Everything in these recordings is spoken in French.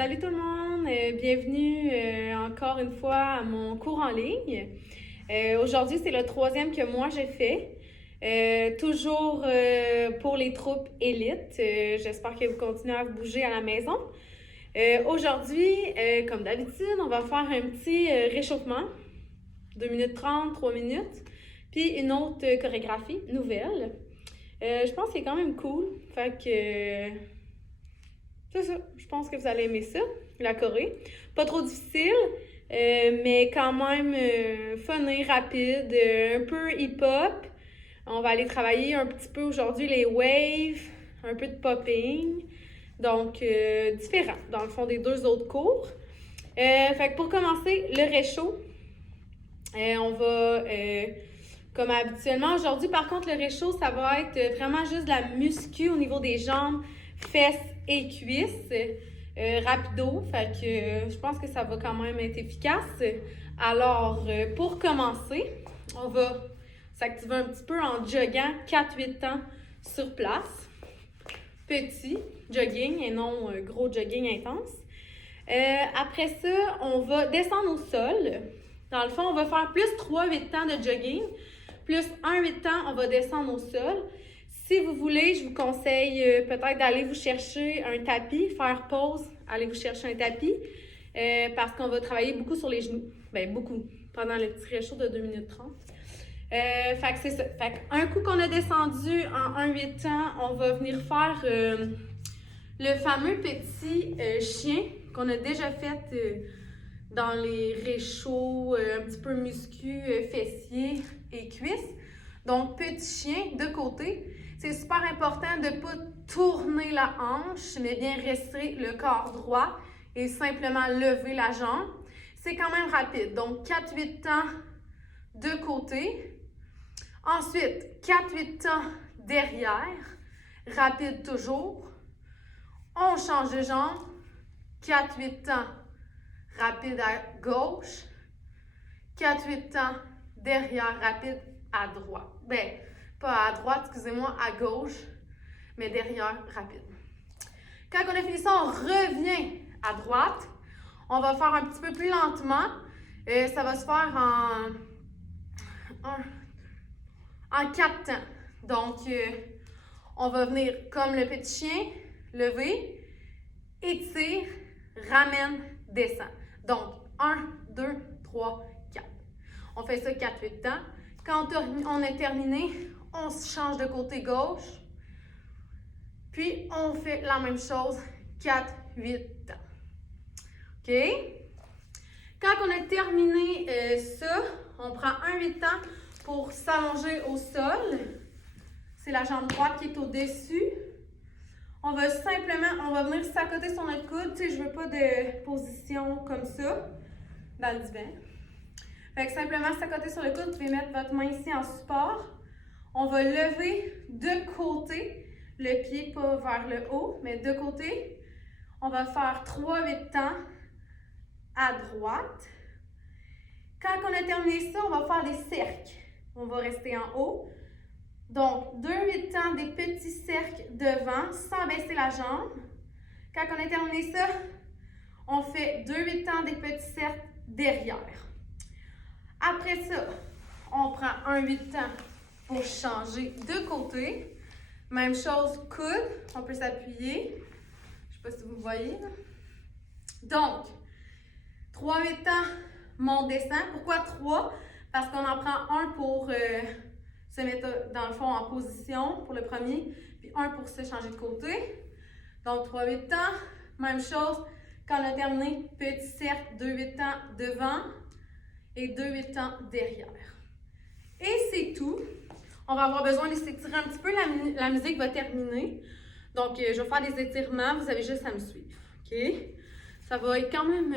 Salut tout le monde, bienvenue encore une fois à mon cours en ligne. Aujourd'hui, c'est le troisième que moi j'ai fait, toujours pour les troupes élites. J'espère que vous continuez à vous bouger à la maison. Aujourd'hui, comme d'habitude, on va faire un petit réchauffement, 2 minutes 30, 3 minutes, puis une autre chorégraphie nouvelle. Je pense que c'est quand même cool, fait que... c'est ça, je pense que vous allez aimer ça, la choré. Pas trop difficile, mais quand même funny, rapide, un peu hip-hop. On va aller travailler un petit peu aujourd'hui les waves, un peu de popping. Donc, différent dans le fond des deux autres cours. Fait que pour commencer, le réchaud, on va, comme habituellement, aujourd'hui, par contre, le réchaud, ça va être vraiment juste de la muscu au niveau des jambes, fesses et cuisses, rapido, fait que je pense que ça va quand même être efficace. Alors, pour commencer, on va s'activer un petit peu en joguant 4-8 temps sur place. Petit jogging et non gros jogging intense. Après ça, on va descendre au sol. Dans le fond, on va faire plus 3-8 temps de jogging, plus 1-8 temps, on va descendre au sol. Si vous voulez, je vous conseille peut-être d'aller vous chercher un tapis, faire pause, aller vous chercher un tapis, parce qu'on va travailler beaucoup sur les genoux. Bien, beaucoup, pendant le petit réchaud de 2 minutes 30. Fait que c'est ça. Fait qu'un coup qu'on a descendu en 1-8 temps, on va venir faire le fameux petit chien qu'on a déjà fait dans les réchauds un petit peu muscu, fessiers et cuisses. Donc, petit chien de côté. C'est super important de ne pas tourner la hanche, mais bien rester le corps droit et simplement lever la jambe. C'est quand même rapide. Donc, 4-8 temps de côté. Ensuite, 4-8 temps derrière. Rapide toujours. On change de jambe. 4-8 temps rapide à gauche. 4-8 temps derrière, rapide à droite. Ben, pas à droite, excusez-moi, à gauche, mais derrière, rapide. Quand on a fini ça, on revient à droite. On va faire un petit peu plus lentement. Ça va se faire en 4 temps. Donc, on va venir comme le petit chien, lever, étire, ramène, descend. Donc, 1, 2, 3, 4. On fait ça 4-8 temps. Quand on a terminé, on se change de côté gauche. Puis, on fait la même chose 4-8 temps. OK? Quand on a terminé ça, on prend 1-8 temps pour s'allonger au sol. C'est la jambe droite qui est au-dessus. On va venir s'accoter sur notre coude. Tu sais, je veux pas de position comme ça dans le divan. Fait que simplement s'accoter sur le coude, vous pouvez mettre votre main ici en support. On va lever de côté, le pied pas vers le haut, mais de côté. On va faire 3-8 temps à droite. Quand on a terminé ça, on va faire des cercles. On va rester en haut. Donc, 2-8 temps des petits cercles devant, sans baisser la jambe. Quand on a terminé ça, on fait 2-8 temps des petits cercles derrière. Après ça, on prend 1-8 temps pour changer de côté. Même chose, coude, on peut s'appuyer. Je ne sais pas si vous voyez. Là. Donc, 3-8 temps, monte, descend. Pourquoi 3? Parce qu'on en prend un pour se mettre dans le fond en position pour le premier, puis un pour se changer de côté. Donc, 3-8 temps, même chose. Quand on a terminé, petit cercle, 2-8 temps devant et 2-8 temps derrière. Et c'est tout. On va avoir besoin de s'étirer un petit peu. La musique va terminer. Donc, je vais faire des étirements. Vous avez juste à me suivre. OK? Ça va quand même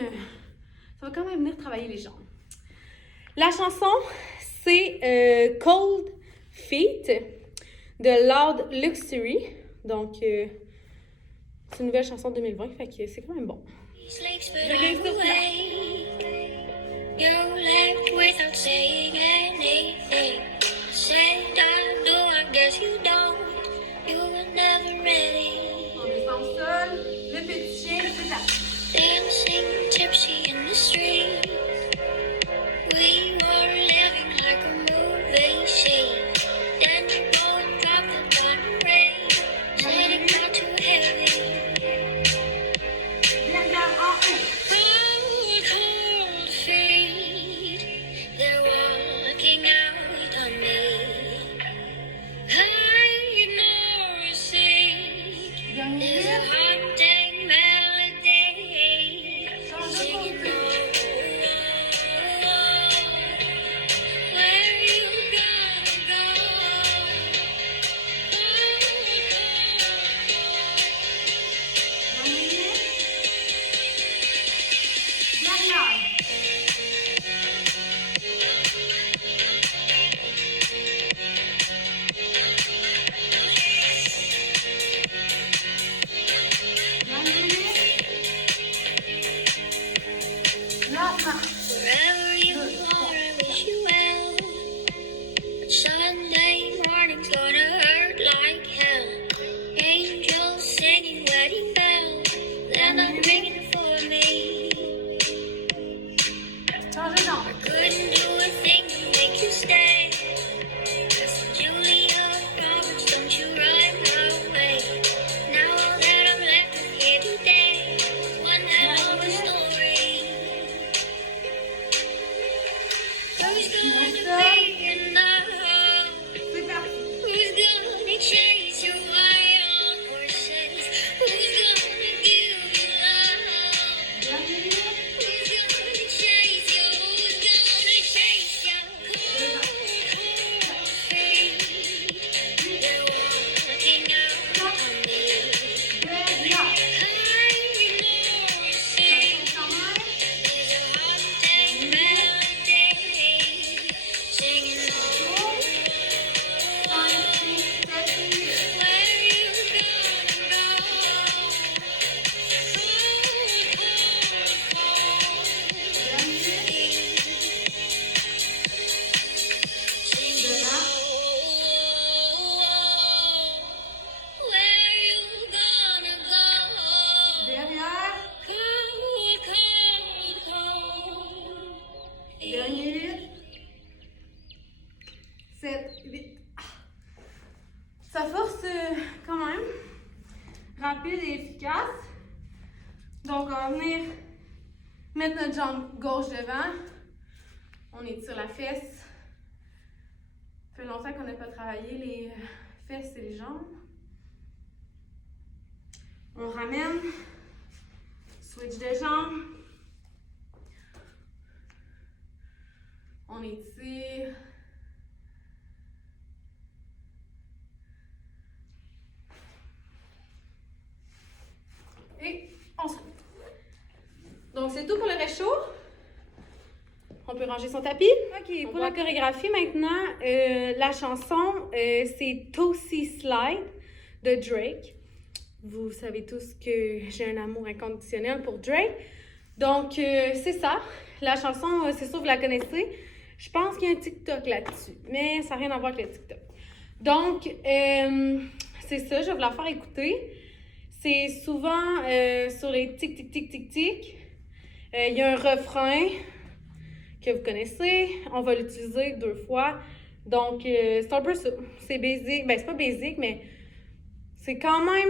venir travailler les jambes. La chanson, c'est Cold Feet de Loud Luxury. Donc, c'est une nouvelle chanson de 2020. Fait que c'est quand même bon. You left without saying anything. Said I do, I guess you don't. You were never ready. On descend au sol. Le petit chien, c'est ça. Wherever you are, I wish you well. But Sunday morning's gonna hurt like hell. Angels singing wedding bells, they're not ringing for me. I couldn't do a thing to make you stay. I said, Julia Roberts, don't you run away. Now all that I'm left with here today is one hell of a story. Who's gonna be enough? Who's gonna chase your wild horses? Who's gonna give you love? Who's gonna chase you? Who's gonna chase you? Cold feet, they're walking out on me. High remorse is a haunting melody, singing where you gonna go? Derrière. Dernier. 7, 8. Ça force quand même. Rapide et efficace. Donc, on va venir mettre notre jambe gauche devant. On étire la fesse. Ça fait longtemps qu'on n'a pas travaillé les fesses et les jambes. On ramène. Switch de jambes. On étire. Et on se remet. Donc, c'est tout pour le réchaud. On peut ranger son tapis. OK, pour la chorégraphie maintenant, la chanson, c'est Tootsie Slide de Drake. Vous savez tous que j'ai un amour inconditionnel pour Drake. Donc, c'est ça. La chanson, c'est sûr que vous la connaissez. Je pense qu'il y a un TikTok là-dessus, mais ça n'a rien à voir avec le TikTok. Donc, c'est ça, je vais vous la faire écouter. C'est souvent sur les tic, tic, tic, tic, tic. Il y a un refrain que vous connaissez. On va l'utiliser 2 fois. Donc, c'est un peu ça. C'est basic. Ben, c'est pas basic, mais c'est quand même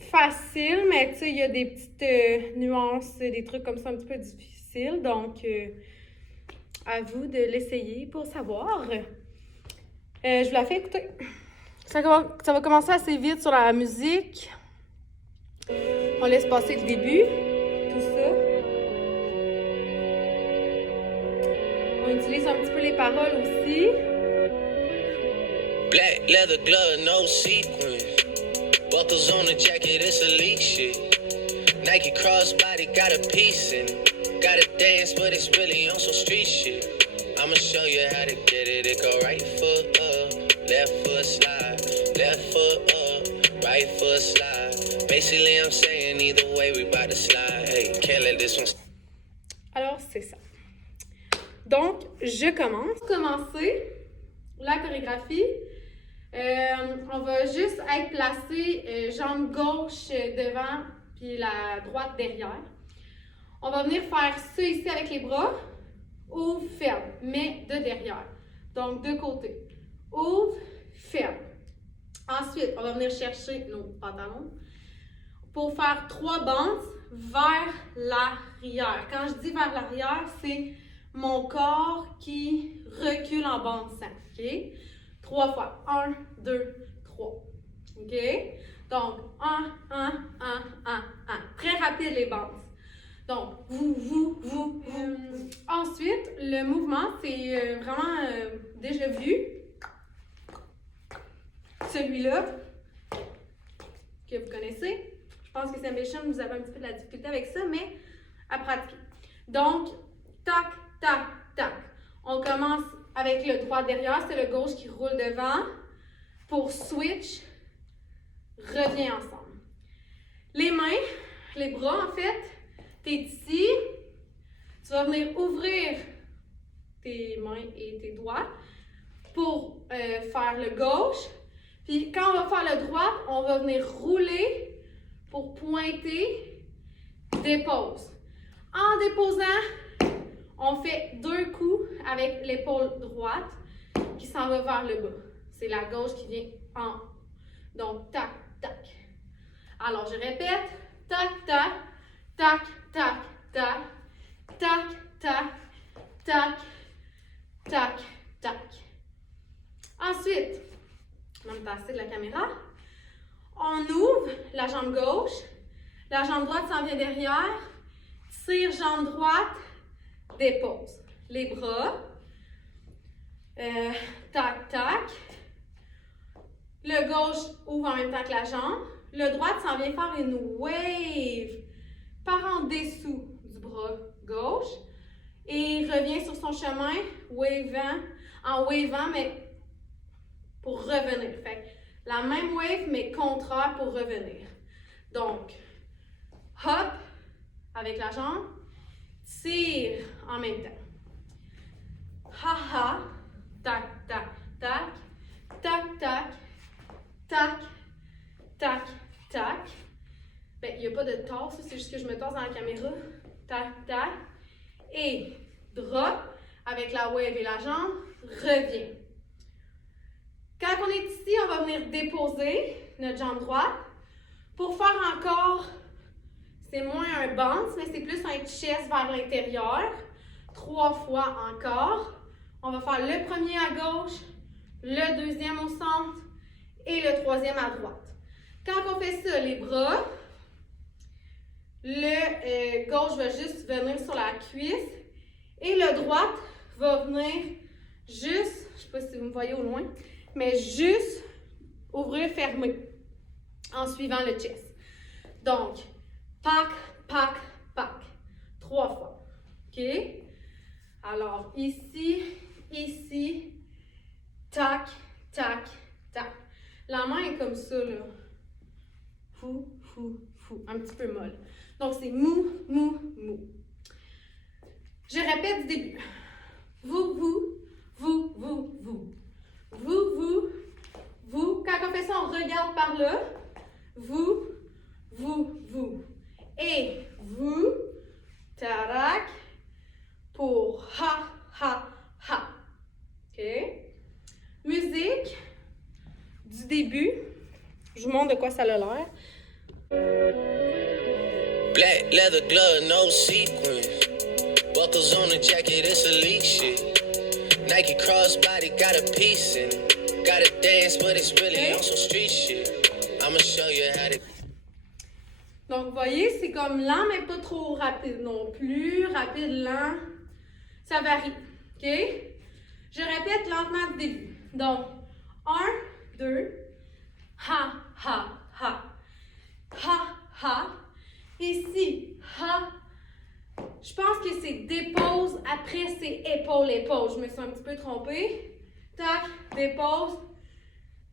facile. Mais tu sais, il y a des petites nuances, des trucs comme ça un petit peu difficiles. Donc, à vous de l'essayer pour savoir. Je vous la fais écouter. Ça va commencer assez vite sur la musique. On laisse passer le début. Tout ça. On utilise un petit peu les paroles aussi. Black leather glove, no sequins. Buckles on the jacket, it's elite shit. Nike crossbody got a piece in it. Gotta dance, but it's really on some street shit. I'ma show you how to get it. It go right foot up, left foot slide, left foot up, right foot slide. Basically, I'm saying either way, we bout to slide. Hey, can't let this one. Alors, c'est ça. Donc, je commence. Pour commencer la chorégraphie, on va juste être placé jambe gauche devant puis la droite derrière. On va venir faire ça ici avec les bras. Ouvre, ferme, mais de derrière. Donc, de côté. Ouvre, ferme. Ensuite, on va venir chercher nos pantalons pour faire 3 bandes vers l'arrière. Quand je dis vers l'arrière, c'est mon corps qui recule en bande 5. OK? 3 fois. 1, 2, 3. OK? Donc, 1, 1, 1, 1, 1. Très rapide les bandes. Donc, vous. Ensuite, le mouvement, c'est vraiment déjà vu. Celui-là, que vous connaissez. Je pense que c'est Ambition, vous avez un petit peu de la difficulté avec ça, mais à pratiquer. Donc, tac, tac, tac. On commence avec le droit derrière, c'est le gauche qui roule devant. Pour switch, reviens ensemble. Les mains, les bras en fait, t'es ici. Tu vas vas venir ouvrir tes mains et tes doigts pour faire le gauche. Puis quand on va faire le droit, on va venir rouler pour pointer, dépose. En déposant, on fait 2 coups avec l'épaule droite qui s'en va vers le bas. C'est la gauche qui vient en haut. Donc, tac, tac. Alors, je répète. Tac, tac, tac, tac, tac, tac, tac, tac, tac, tac. Ensuite, on va me passer de la caméra. On ouvre la jambe gauche. La jambe droite s'en vient derrière. Tire jambe droite. Dépose. Les bras. Tac, tac. Le gauche ouvre en même temps que la jambe. Le droite s'en vient faire une wave par en dessous du bras gauche. Et revient sur son chemin, en wavant, mais pour revenir. Fait la même wave, mais contraire pour revenir. Donc, hop, avec la jambe, tire en même temps. Ha ha, tac, tac, tac, tac, tac, tac, tac, tac. Ben, il n'y a pas de tasse, c'est juste que je me tasse dans la caméra. Tac, tac. Et drop, avec la wave et la jambe, revient. Quand on est ici, on va venir déposer notre jambe droite. Pour faire encore, c'est moins un bounce, mais c'est plus un chest vers l'intérieur. 3 fois encore. On va faire le premier à gauche, le deuxième au centre et le troisième à droite. Quand on fait ça, les bras, le gauche va juste venir sur la cuisse et le droite va venir juste, je ne sais pas si vous me voyez au loin, mais juste ouvrir, fermer en suivant le chest. Donc, pac, pac, pac. 3 fois. OK? Alors, ici, ici, tac, tac, tac. La main est comme ça, là. Fou, fou, fou. Un petit peu molle. Donc, c'est mou, mou, mou. Je répète du début. Vous, vous, vous, vous, vous. Vous, vous, vous. Quand on fait ça, on regarde par là. Vous, vous, vous. Et vous, tarac, pour ha, ha, ha. OK? Musique du début. Je vous montre de quoi ça a l'air. Black leather glove, no sequin. Buckles on the jacket, it's elite shit. Nike crossbody got a piece in. Gotta dance, but it's really on some street shit. I'ma show you how to. Donc, vous voyez, c'est comme lent, mais pas trop rapide non plus. Rapide, lent. Ça varie. OK? Je répète lentement le début. Donc, 1, 2, ha, ha, ha. Ha, ha. Ici, ha. Je pense que c'est dépose, après c'est épaule, épaule. Je me suis un petit peu trompée. Tac, dépose.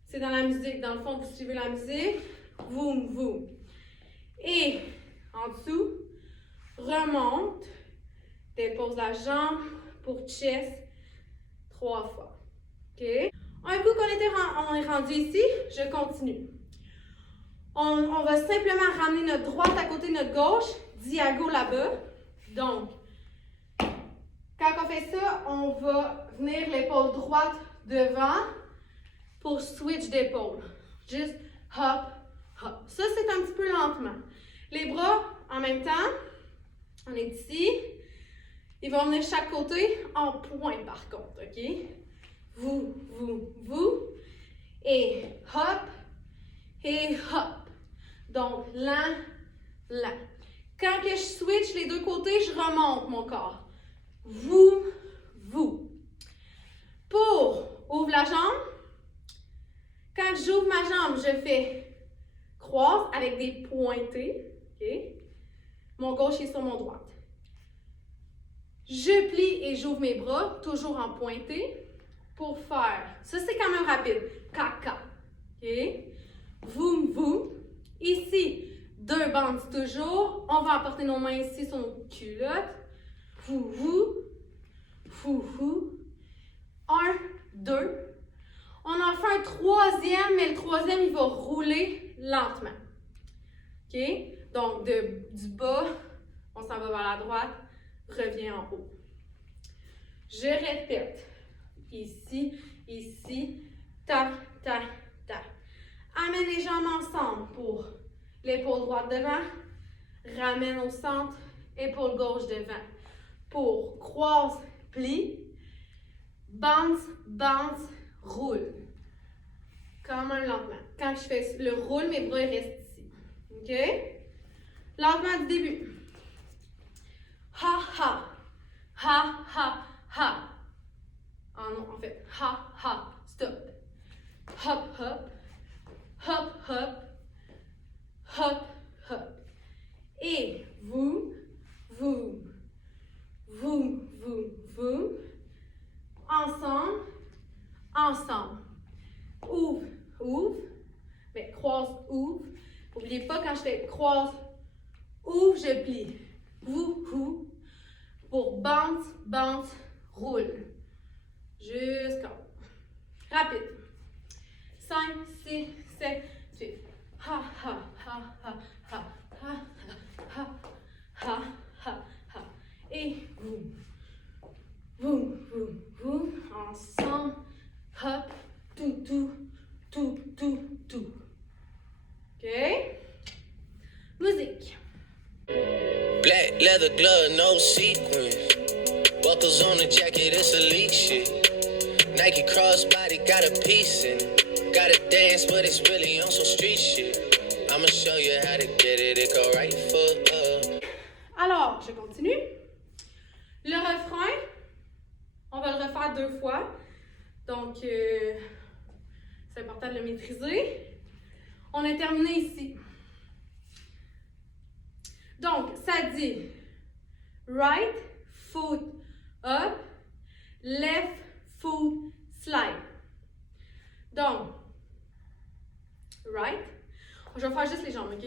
C'est dans la musique. Dans le fond, vous suivez la musique. Voum, voum. Et en dessous, remonte. Dépose la jambe pour chest 3 fois. OK? Un coup qu'on est rendu ici, je continue. On va simplement ramener notre droite à côté de notre gauche, diago là-bas. Donc, quand on fait ça, on va venir l'épaule droite devant pour switch d'épaule. Juste hop, hop. Ça, c'est un petit peu lentement. Les bras, en même temps, on est ici. Ils vont venir chaque côté en point, par contre, OK? Vous, vous, vous. Et hop, et hop. Donc, lent, lent. Quand que je switch les deux côtés, je remonte mon corps. Vous, vous. Pour ouvre la jambe. Quand j'ouvre ma jambe, je fais croise avec des pointés. Okay? Mon gauche est sur mon droite. Je plie et j'ouvre mes bras, toujours en pointé, pour faire. Ça, c'est quand même rapide. Caca. Okay? Vous, vous. Ici, 2 bandes toujours. On va apporter nos mains ici sur nos culottes. fou, fou, fou, fou. 1, 2. On en fait un troisième, mais le troisième, il va rouler lentement. OK? Donc, du bas, on s'en va vers la droite, revient en haut. Je répète. Ici, ici, tac, tac, tac. Amène les jambes ensemble pour l'épaule droite devant. Ramène au centre, épaule gauche devant. Pour croise, plie. Bounce, bounce, roule. Quand même lentement. Quand je fais le roule, mes bras restent ici. OK? Lentement du début. Ha, ha. Ha, ha, ha. Ah non, en fait. Ha, ha. Stop. Hop, hop. Hop, hop. Hop, hop. Et vous, vous, vous, vous, vous. Ensemble, ensemble. Ouvre, ouvre. Mais croise, ouvre. N'oubliez pas quand je fais croise, ouvre, je plie. Vous. Pour bounce, bounce, roule. Jusqu'en haut. Rapide. 5, 6, 7, 8. Ha, ha, ha, ha, ha, ha, ha, ha, ha, ha. Et vous. Vous. Ensemble. Hop. Tout. OK? Musique. Black leather glove, no sequin. Buckles on the jacket, it's elite shit. Nike crossbody got a piece in. Gotta dance, but it's really on some street shit. I'ma show you how to get it. It go right foot up. Alors, je continue. Le refrain, on va le refaire 2 fois. Donc, c'est important de le maîtriser. On a terminé ici. Donc, ça dit right foot up, left foot slide. Donc, right. Je vais faire juste les jambes, OK?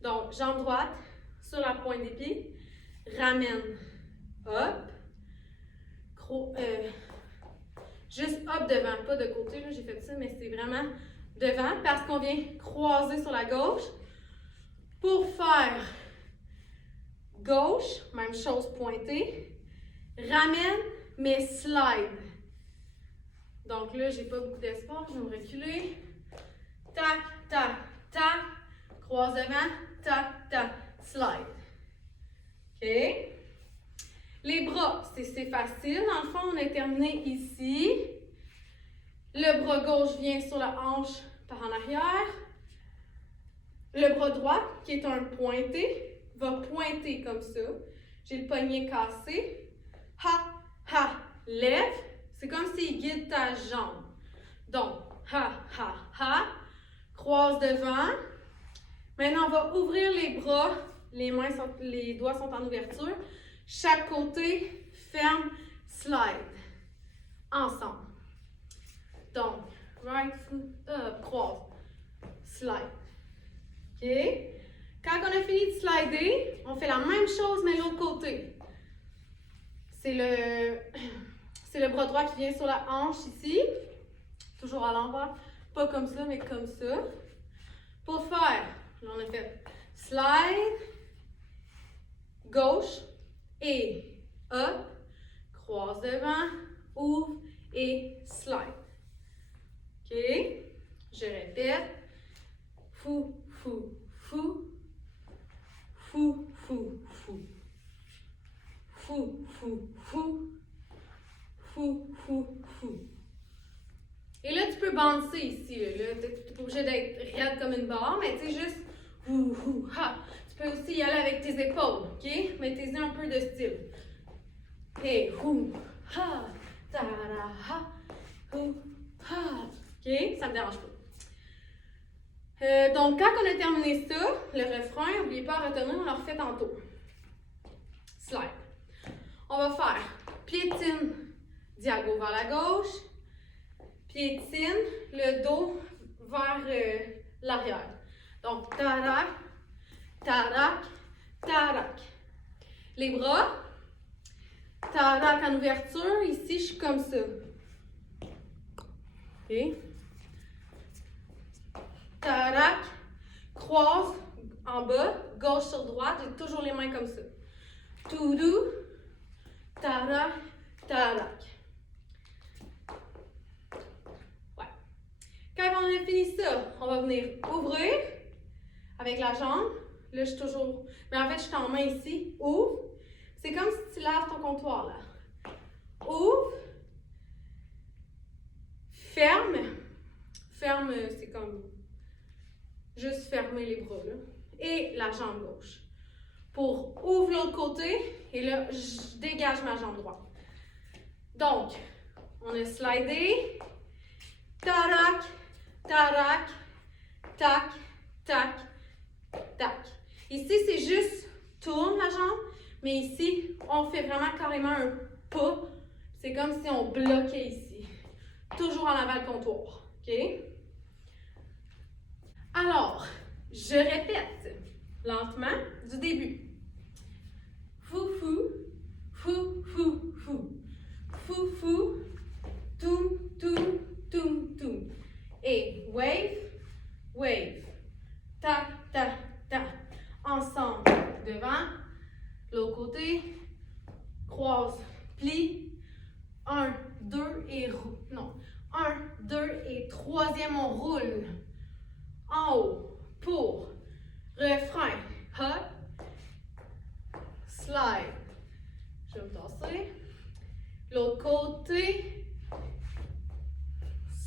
Donc, jambe droite sur la pointe des pieds. Ramène up. Juste up devant, pas de côté, là, j'ai fait ça, mais c'est vraiment devant parce qu'on vient croiser sur la gauche. Pour faire gauche, même chose pointée. Ramène, mais slide. Donc là, j'ai pas beaucoup d'espace, je vais me reculer. Tac, tac, tac. Croise devant, tac, tac, slide. OK? Les bras, c'est facile. Dans le fond, on a terminé ici. Le bras gauche vient sur la hanche par en arrière. Le bras droit, qui est un pointé, va pointer comme ça. J'ai le poignet cassé. Ha, ha, lève. C'est comme s'il guide ta jambe. Donc, ha, ha, ha. Croise devant. Maintenant, on va ouvrir les bras. Les doigts sont en ouverture. Chaque côté, ferme, slide. Ensemble. Donc, right foot up, croise, slide. OK? Quand on a fini de slider, on fait la même chose, mais de l'autre côté. C'est le bras droit qui vient sur la hanche ici. Toujours à l'envers. Pas comme ça, mais comme ça. Pour faire, là on a fait slide, gauche et up, croise devant, ouvre et slide. OK? Je répète. Fou, fou, fou. Fou, fou, fou. Fou, fou, fou. Fou, fou, fou. Et là, tu peux bouncer ici. Là. Tu n'es pas obligé d'être raide comme une barre, mais tu sais, juste fou, fou, ha. Tu peux aussi y aller avec tes épaules, OK? Mettez-y un peu de style. Hey, hou, ha, ta, da, ha, hou, ha. OK? Ça ne me dérange pas. Donc, quand on a terminé ça, le refrain, n'oubliez pas à retenir, on le refait tantôt. Slide. On va faire piétine, diago vers la gauche, piétine, le dos vers l'arrière. Donc, tarak, tarak, tarak. Les bras, tarak en ouverture. Ici, je suis comme ça. OK? Tarak, croise en bas, gauche sur droite. J'ai toujours les mains comme ça. Toudou, tarak, tarak. Ouais. Quand on a fini ça, on va venir ouvrir avec la jambe. Là, je suis toujours... Mais en fait, je suis en main ici. Ouvre. C'est comme si tu laves ton comptoir, là. Ouvre. Ferme. Ferme, c'est comme... Juste fermer les bras, là. Et la jambe gauche. Pour ouvre l'autre côté. Et là, je dégage ma jambe droite. Donc, on a slidé. Tarak, tarak, tac, tac, tac. Ici, c'est juste tourne la jambe. Mais ici, on fait vraiment carrément un pas. C'est comme si on bloquait ici. Toujours en avant le comptoir. OK? Alors, je répète lentement du début. Fou, fou, fou, fou, fou. Fou, fou, toum, toum, toum, toum. Et wave, wave. Tac, tac, tac. Ensemble. Devant. L'autre côté. Croise. Plie. 1, 2 et roule. Non. 1, 2 et troisième, on roule. En haut. Pour. Refrain. Hop. Slide. Je vais me tasser. L'autre côté.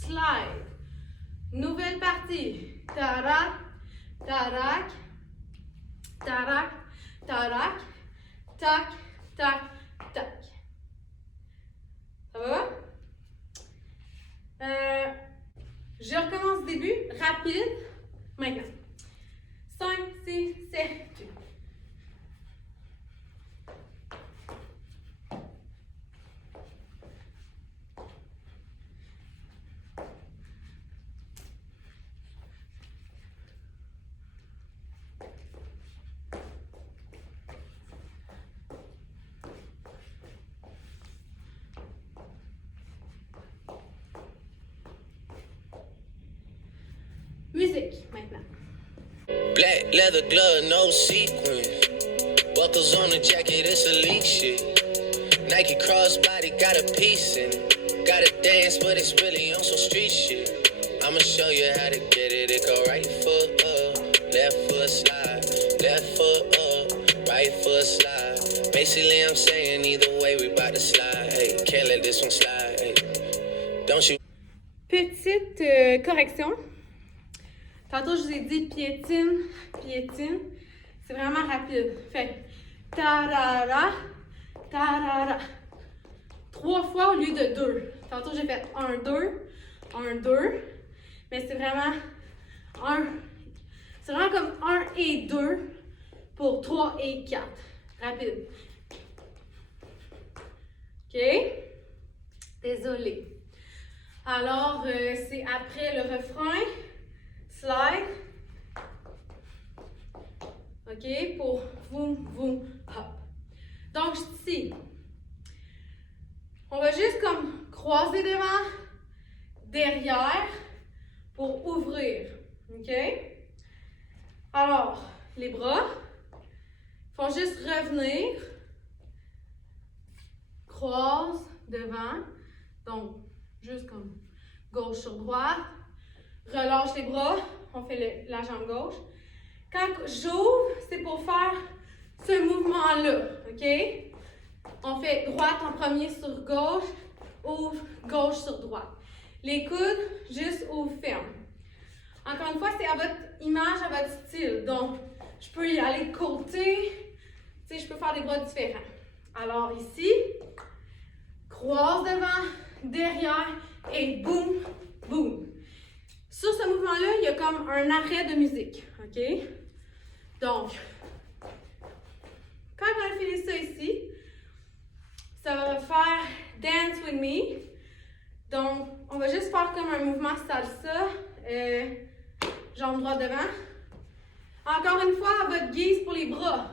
Slide. Nouvelle partie. Tarak. Tarak. Tarak. Tarak. Tac. Tac. Tac. Ça va? Je recommence du début. Rapide. Maintenant. 5, 6, 7, 8. Musique, maintenant. Black leather glove, no sequin. Buckles on the jacket, it's elite shit. Nike crossbody got a piece in it. Gotta dance, but it's really on some street shit. I'ma show you how to get it. It go right foot up, left foot slide, left foot up, right foot slide. Basically, I'm saying either way, we bout to slide. Hey, can't let this one slide. Hey, don't you? Petite correction. Tantôt, je vous ai dit piétine, piétine. C'est vraiment rapide. Fait tarara, tarara. 3 fois au lieu de 2. Tantôt, j'ai fait 1, 2, 1, 2. Mais c'est vraiment 1. C'est vraiment comme 1 et 2 pour 3 et 4. Rapide. OK? Désolée. Alors, c'est après le refrain. Slide. OK, pour voum, voum, hop. Donc, ici, on va juste comme croiser devant, derrière, pour ouvrir. OK? Alors, les bras font juste revenir. Croise devant. Donc, juste comme gauche sur droite. Relâche les bras, on fait la jambe gauche. Quand j'ouvre, c'est pour faire ce mouvement-là, OK? On fait droite en premier sur gauche, ouvre, gauche sur droite. Les coudes, juste ouvre, ferme. Encore une fois, c'est à votre image, à votre style. Donc, je peux y aller de côté, tu sais, je peux faire des bras différents. Alors ici, croise devant, derrière et boum, boum. Sur ce mouvement-là, il y a comme un arrêt de musique, OK? Donc, quand on a fini ça ici, ça va faire Dance With Me. Donc, on va juste faire comme un mouvement salsa, jambe droite devant. Encore une fois, à votre guise pour les bras.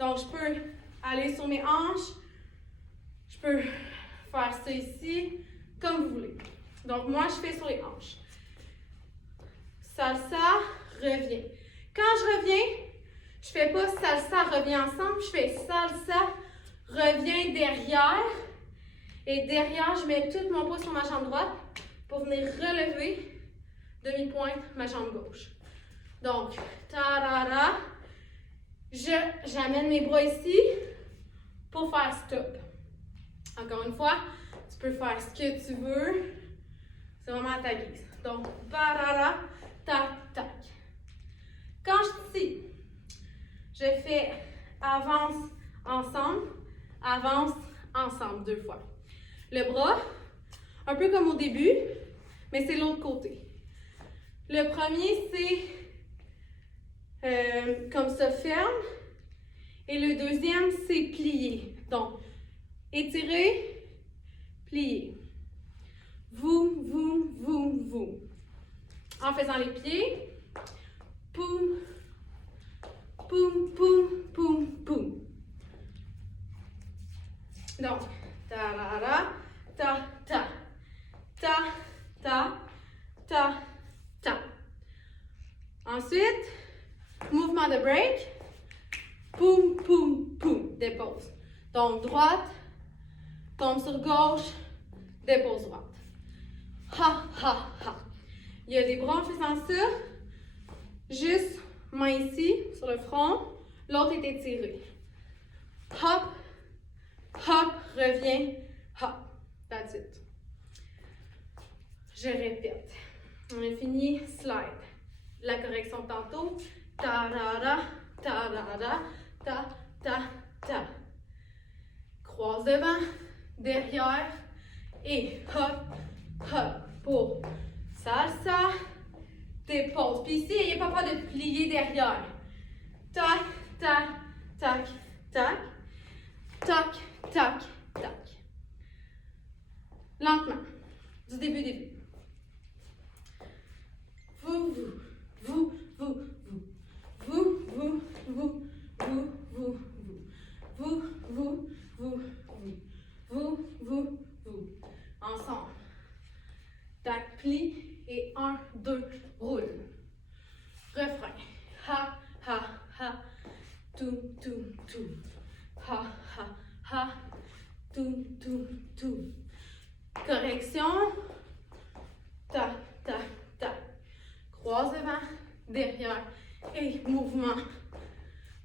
Donc, je peux aller sur mes hanches, Je peux faire ça ici, comme vous voulez. Donc, moi, je fais sur les hanches. Salsa, reviens. Quand je reviens, je fais pas salsa, reviens ensemble. Je fais salsa, reviens derrière. Et derrière, je mets tout mon poids sur ma jambe droite pour venir relever demi-pointe ma jambe gauche. Donc, tarara. J'amène mes bras ici pour faire stop. Encore une fois, tu peux faire ce que tu veux. C'est vraiment à ta guise. Donc, parara, tac, tac. Quand je suis ici, je fais avance, ensemble, avance, ensemble, 2 fois. Le bras, un peu comme au début, mais c'est l'autre côté. Le premier, c'est comme ça, ferme. Et le deuxième, c'est plier. Donc, étirer, plier. Vous. En faisant les pieds. Poum, poum, poum, poum, poum. Donc, ta-ra-ra, ta, ta, ta, ta, ta, ta. Ensuite, mouvement de break. Poum, poum, poum. Dépose. Donc, droite, tombe sur gauche, dépose droite. Ha, ha, ha. Il y a des bras en faisant ça. Juste, main ici, sur le front. L'autre est étiré. Hop, hop, reviens, hop. That's it. Je répète. On a fini, slide. La correction de tantôt. Ta-ra-ra, ta-ra-ra, ta, ta, ta. Croise devant, derrière et hop, hop. Pour salsa, dépose. Puis ici, n'ayez pas peur de plier derrière. Tac, tac, tac, tac, tac, tac, tac. Lentement, du début. Vous. Ensemble. Tac, plie et 1, 2, roule. Refrain. Ha, ha, ha. Tout. Ha, ha, ha. Tout. Correction. Tac, tac, tac. Croise devant, derrière et mouvement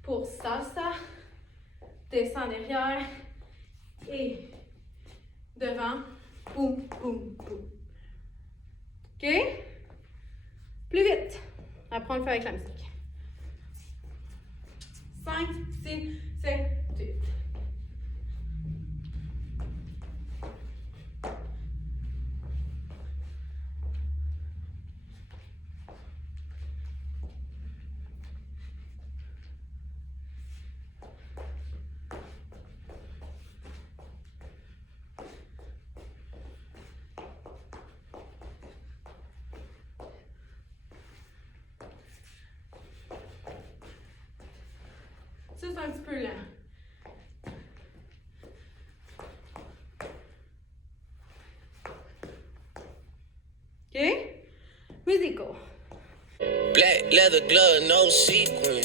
pour salsa. Descend derrière et devant. Boum, boum, boum. OK? Plus vite. Après, on le fait avec la musique. 5, 6, 7, 8. Ça, c'est un petit peu lent. OK? Musical. Black leather glove, no sequin.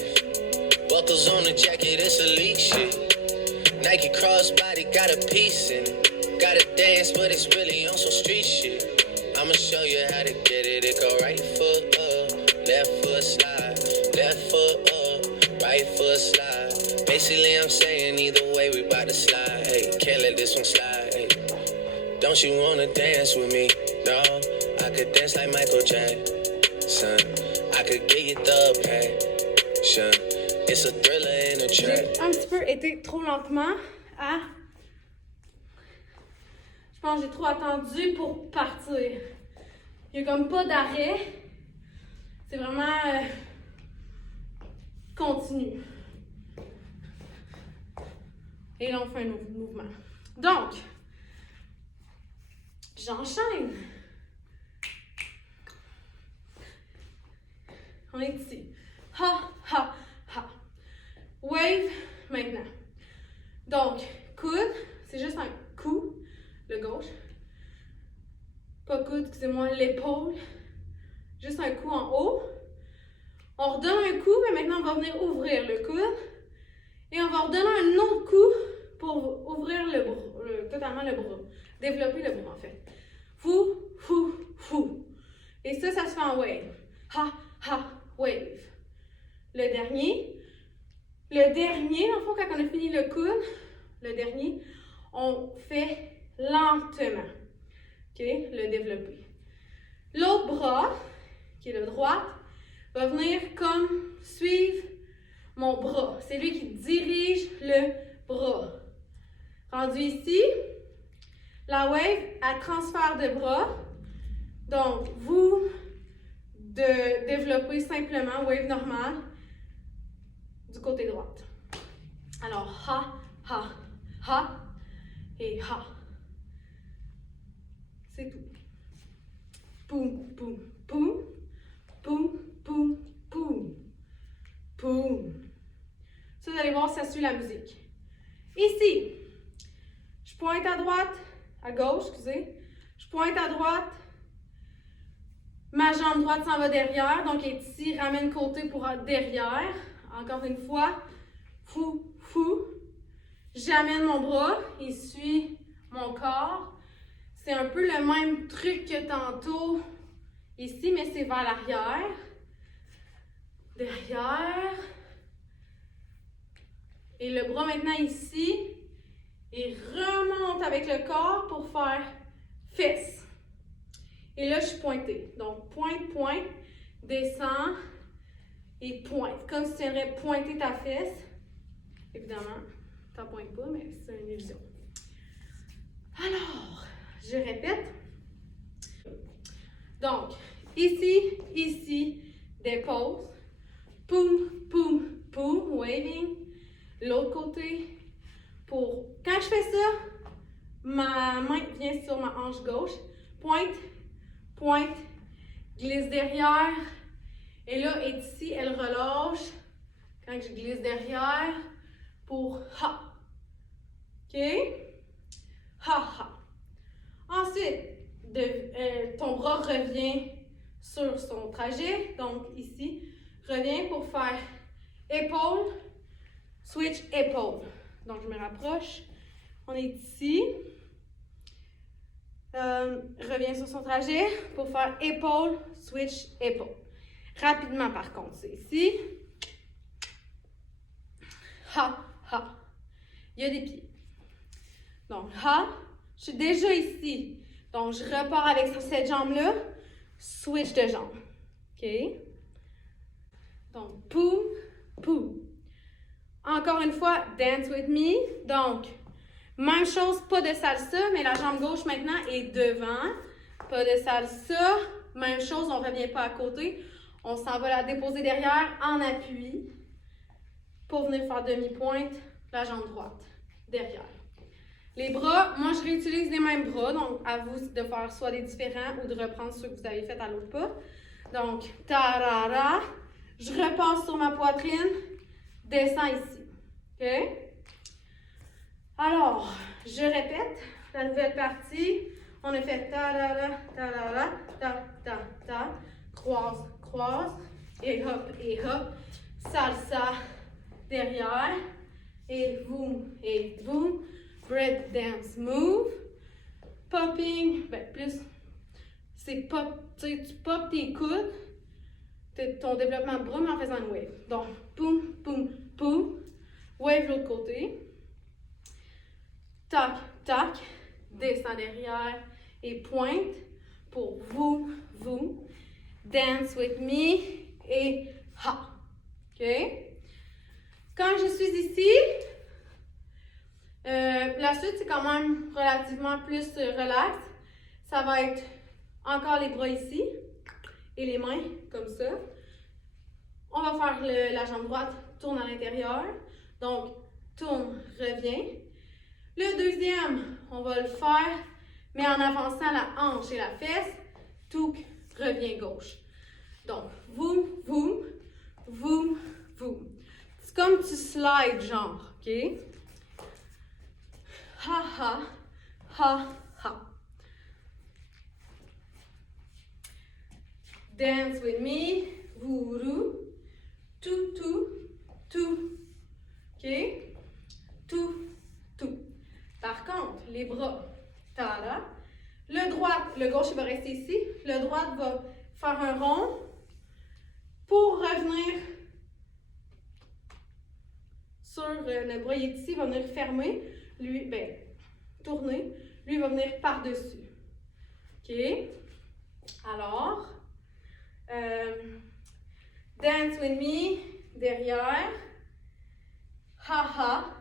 Buckles on the jacket, it's elite shit. Nike crossbody got a piece in it. Gotta dance, but it's really on some street shit. I'ma show you how to get it. It go right foot up, left foot slide, left foot up, right foot slide. Basically, I'm saying either way, we bout to slide. Hey, can't let this one slide. Hey. Don't you wanna dance with me? No, I could dance like Michael Jackson. I could get you the passion. It's a thriller in a track. J'ai un petit peu été trop lentement à... Je pense que j'ai trop attendu pour partir. Il n'y a comme pas d'arrêt. C'est vraiment continu. Et là, on fait un autre mouvement. Donc, j'enchaîne. On est ici. Ha, ha, ha. Wave, maintenant. Donc, coude, c'est juste un cou, le gauche. Pas coude, excusez-moi, l'épaule. Juste un coup en haut. On redonne un coup, mais maintenant on va venir ouvrir le coude. Et on va redonner un autre coup pour ouvrir le bras, totalement le bras. Développer le bras en fait. Fou, fou, fou. Et ça se fait en wave. Ha, ha, wave. Le dernier, dans le fond, quand on a fini le coude, le dernier, on fait lentement. OK? Le développer. L'autre bras, qui est le droit, va venir comme suivre mon bras. C'est lui qui dirige le bras. Rendu ici, la wave, elle transfère de bras. Donc, vous de développer simplement wave normale du côté droit. Alors, ha, ha, ha et ha. C'est tout. Poum, poum, poum, poum, poum, poum, poum. Ça, vous allez voir, ça suit la musique. Ici, je pointe à droite, à gauche, excusez. Je pointe à droite. Ma jambe droite s'en va derrière, donc est ici, ramène côté pour derrière. Encore une fois, fou, fou. J'amène mon bras, il suit mon corps. C'est un peu le même truc que tantôt ici, mais c'est vers l'arrière. Derrière. Et le bras maintenant ici, il remonte avec le corps pour faire fesse. Et là, je suis pointée. Donc, pointe, pointe, descends et pointe. Comme si tu aurais pointé ta fesse. Évidemment, tu n'en pointes pas, mais c'est une illusion. Alors, je répète. Donc, ici, ici, dépose. Poum, poum, poum, waving. L'autre côté. Quand je fais ça, ma main vient sur ma hanche gauche. Pointe, pointe, glisse derrière. Et là, et ici, elle relâche quand je glisse derrière pour ha. OK? Ha, ha. Ensuite, ton bras revient sur son trajet. Donc, ici, reviens pour faire épaule, switch, épaule. Donc, je me rapproche. On est ici. Reviens sur son trajet pour faire épaule, switch, épaule. Rapidement, par contre, c'est ici. Ha, ha. Il y a des pieds. Donc, ha. Je suis déjà ici. Donc, je repars avec cette jambe-là. Switch de jambe. OK? Donc, poum, poum. Encore une fois, dance with me. Donc, même chose, pas de salsa, mais la jambe gauche maintenant est devant. Pas de salsa. Même chose, on ne revient pas à côté. On s'en va la déposer derrière en appui pour venir faire demi-pointe, la jambe droite, derrière. Les bras, moi je réutilise les mêmes bras, donc à vous de faire soit des différents ou de reprendre ceux que vous avez fait à l'autre pas. Donc, tarara, je repasse sur ma poitrine, descends ici. OK? Alors, je répète la nouvelle partie. On a fait tarara, tarara, ta, ta, ta, croise, croise, et hop, salsa derrière, et boum, break dance move, popping, ben plus, c'est pop, tu pop tes coudes, ton développement de bras, mais en faisant une wave. Donc, boum, boum, boum, wave l'autre côté, tac, tac, descend derrière, et pointe pour vous, dance with me, et ha. OK? Quand je suis ici, la suite, c'est quand même relativement plus relax. Ça va être encore les bras ici et les mains comme ça. On va faire la jambe droite, tourne à l'intérieur. Donc, tourne, reviens. Le deuxième, on va le faire, mais en avançant la hanche et la fesse. Touk, reviens gauche. Donc, voum, voum, voum, voum. C'est comme tu slides, genre, OK? Ha, ha, ha, ha. Dance with me. Vourou. Tout, tout, tout. OK? Tout, tout. Par contre, les bras, tada. Le gauche, il va rester ici. Le droit va faire un rond pour revenir sur le bras. Il est ici, il va venir fermer. Lui, ben, tourner. Lui, il va venir par-dessus. OK? Alors, dance with me, derrière. Ha-ha.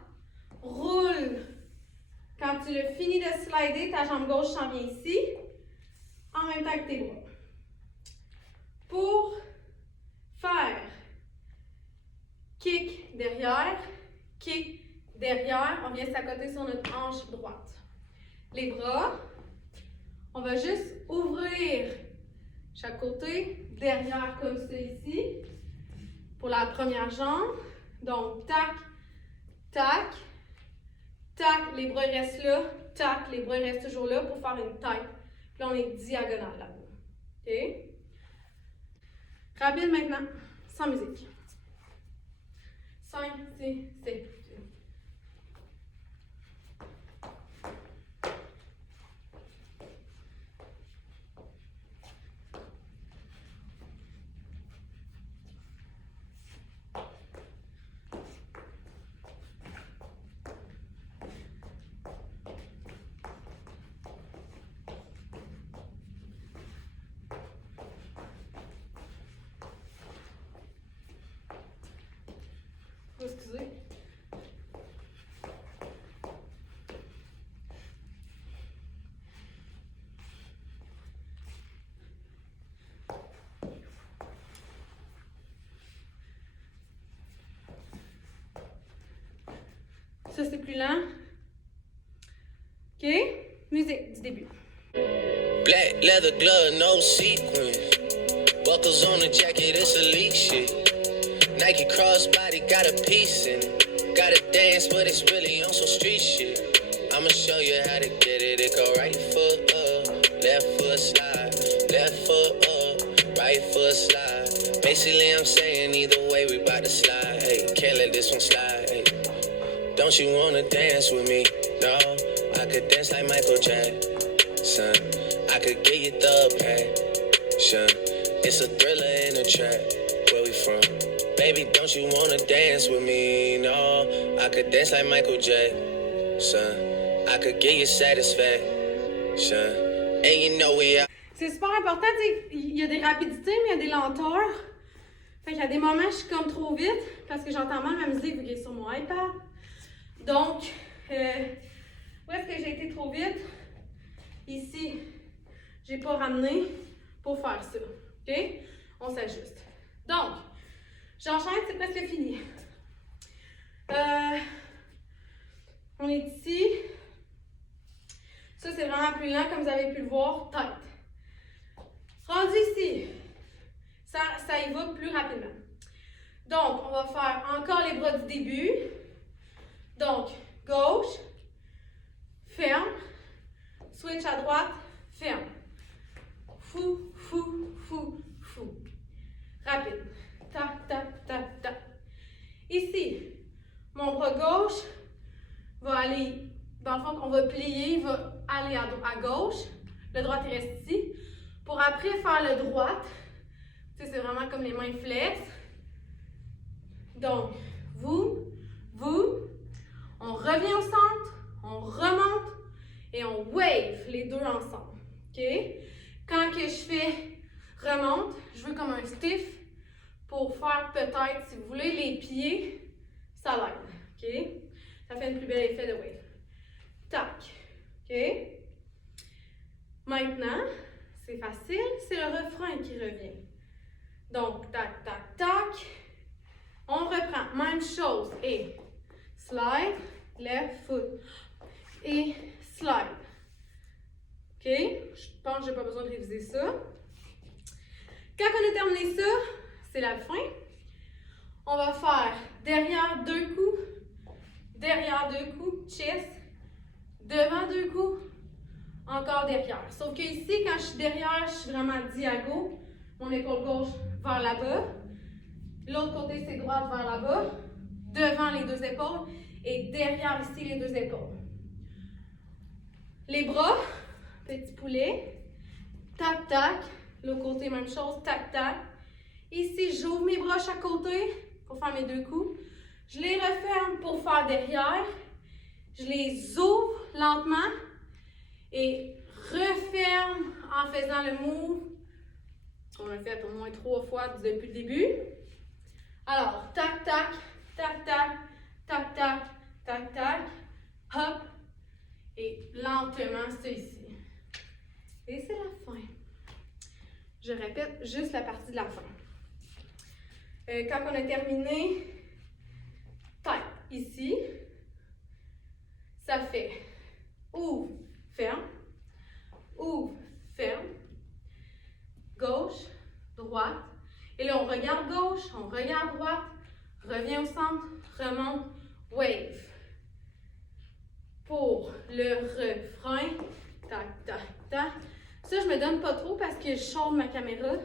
Roule. Quand tu le finis de slider, ta jambe gauche s'en vient ici, en même temps que tes bras. Pour faire kick derrière, on vient s'accoter sur notre hanche droite. Les bras, on va juste ouvrir chaque côté, derrière comme ça ici, pour la première jambe. Donc, tac, tac, tac, les bras restent là, tac, les bras restent toujours là pour faire une tête. Puis là, on est diagonale là-bas. OK? Rapide maintenant, sans musique. 5, 6, 7. Excusez. Ça, c'est plus lent. OK? Musique du début. Black leather glove, no sequin. Buckles on the jacket, it's elite shit. Nike crossbody got a piece in it. Gotta dance, but it's really on some street shit. I'ma show you how to get it. It go right foot up, left foot slide, left foot up, right foot slide. Basically, I'm saying either way, we bout to slide. Hey, can't let this one slide. Hey. Don't you wanna dance with me? No, I could dance like Michael Jackson. I could get you the passion. It's a thriller in a track. Where we from? Baby, don't you wanna dance with me? No, I could dance like Michael Jackson. I could get you satisfaction. And you know we are. C'est super important, il y a des rapidités, mais il y a des lenteurs. Fait qu'il y a des moments, je suis comme trop vite, parce que j'entends mal ma musique vu qu'elle est sur mon iPad. Donc, où est-ce que j'ai été trop vite? Ici, j'ai pas ramené pour faire ça. OK? On s'ajuste. Donc, j'enchaîne, c'est presque fini. On est ici. Ça, c'est vraiment plus lent, comme vous avez pu le voir. Tête. Rendu ici, ça y va plus rapidement. Donc, on va faire encore les bras du début. Donc, gauche, ferme, switch à droite, ferme. Fou, fou, fou, fou. Rapide. Tac, tac, tac, tac. Ici, mon bras gauche va aller, dans le fond, on va plier, il va aller à gauche. Le droit il reste ici. Pour après faire le droit, tu sais, c'est vraiment comme les mains flex. Donc, vous, on revient au centre, on remonte et on wave les deux ensemble. OK? Quand que je fais remonte, je veux comme un stiff pour faire peut-être, si vous voulez, les pieds, ça l'aide. OK? Ça fait un plus bel effet de wave. Tac. OK? Maintenant, c'est facile, c'est le refrain qui revient. Donc, tac, tac, tac. On reprend. Même chose. Et slide, left foot. Et slide. OK? Je pense que je n'ai pas besoin de réviser ça. Quand on a terminé ça, c'est la fin. On va faire derrière 2 coups, chest, devant 2 coups, encore derrière. Sauf que ici, quand je suis derrière, je suis vraiment diago. Mon épaule gauche vers là-bas. L'autre côté, c'est droite vers là-bas. Devant les deux épaules. Et derrière ici, les deux épaules. Les bras, petit poulet. Tac, tac. L'autre côté, même chose. Tac, tac. Ici, j'ouvre mes bras chaque côté pour faire mes deux coups. Je les referme pour faire derrière. Je les ouvre lentement et referme en faisant le move. On l'a fait au moins 3 fois depuis le début. Alors, tac, tac, tac, tac, tac, tac, tac, tac, hop, et lentement, c'est ici. Et c'est la fin. Je répète juste la partie de la fin. Quand on a terminé, tête ici, ça fait ouvre, ferme, gauche, droite. Et là, on regarde gauche, on regarde droite, revient au centre, remonte, wave. Pour le refrain, tac, tac, tac. Ça, je me donne pas trop parce que je chauffe ma caméra,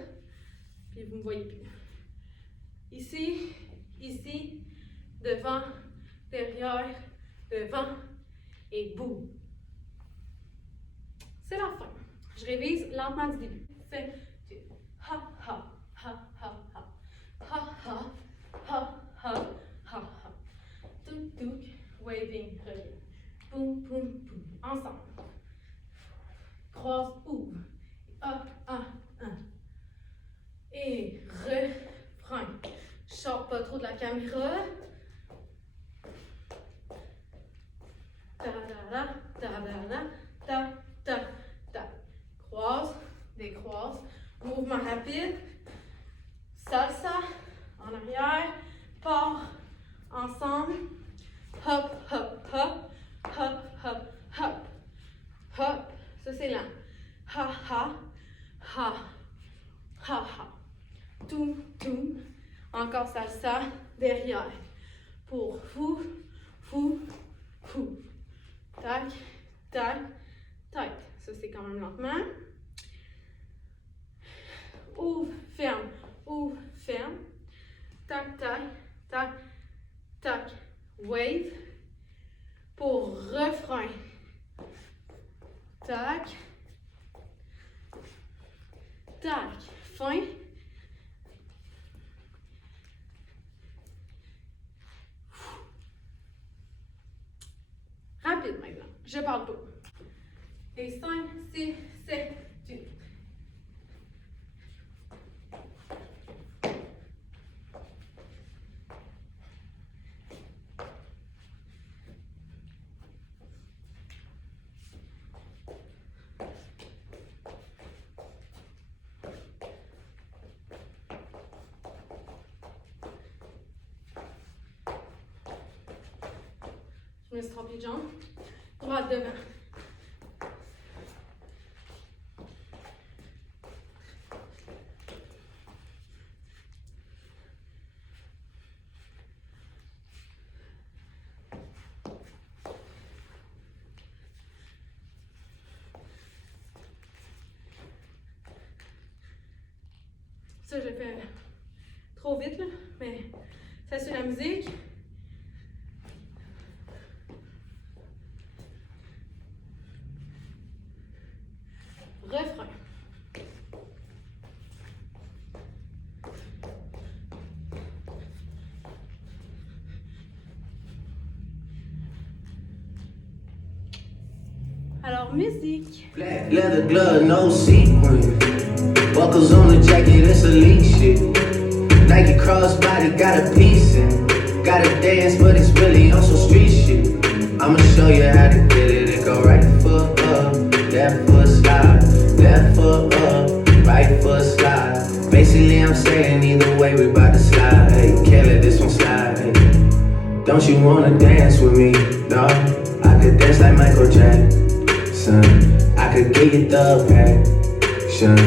puis vous me voyez plus. Ici, ici, devant, derrière, devant, et boum. C'est la fin. Je révise lentement du début. C'est ha, ha, ha, ha, ha, ha, ha, ha, ha, ha, ha. Tuk, tuk, waving, revient. Boum, boum, boum. Ensemble. Croise, ouvre. Ah, ah, ah. Et refrain. Je sors pas trop de la caméra. Ta-da-da, ta-da-da, ta, ta, ta. Croise, décroise. Mouvement rapide. Salsa. En arrière. Part. Ensemble. Hop, hop, hop. Hop, hop, hop. Hop. Ça, c'est lent. Ha, ha. Ha. Ha, ha. Toum, toum. Encore salsa. Derrière. Pour fou, fou, fou. Tac, tac, tac. Ça, c'est quand même lentement. Ouvre, ferme, ouvre, ferme. Tac, tac, tac, tac. Wave. Pour refrain. Tac. Tac. Fin. Rapide maintenant. Je parle pas. Et 5, 6, 7, 8. Je me suis trompée de jambe. Droite devant. Ça, j'ai fait trop vite, là, mais ça suit la musique. Refrain. Alors, musique. Black leather glove, no sequin. Buckles on the jacket, it's elite shit. Nike crossbody, got a piece in. Gotta dance, but it's really on some street shit. I'ma show you how to get it. It go right foot up, left foot slide, left foot up, right foot slide. Basically, I'm saying either way, we bout to slide. Hey, can't let this one slide. Hey. Don't you wanna dance with me? No, I could dance like Michael Jackson. I could get you the passion.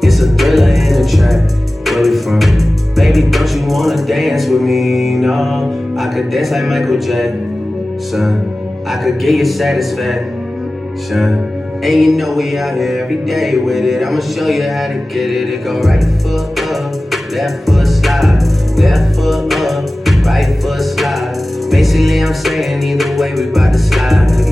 It's a thriller in the track. Where we from? Baby, don't you wanna dance with me? No, I could dance like Michael Jackson. I could get you satisfaction. And you know we out here every day with it. I'ma show you how to get it. It go right foot up, left foot slide, left foot up, right foot slide. Basically I'm saying either way we bout to slide.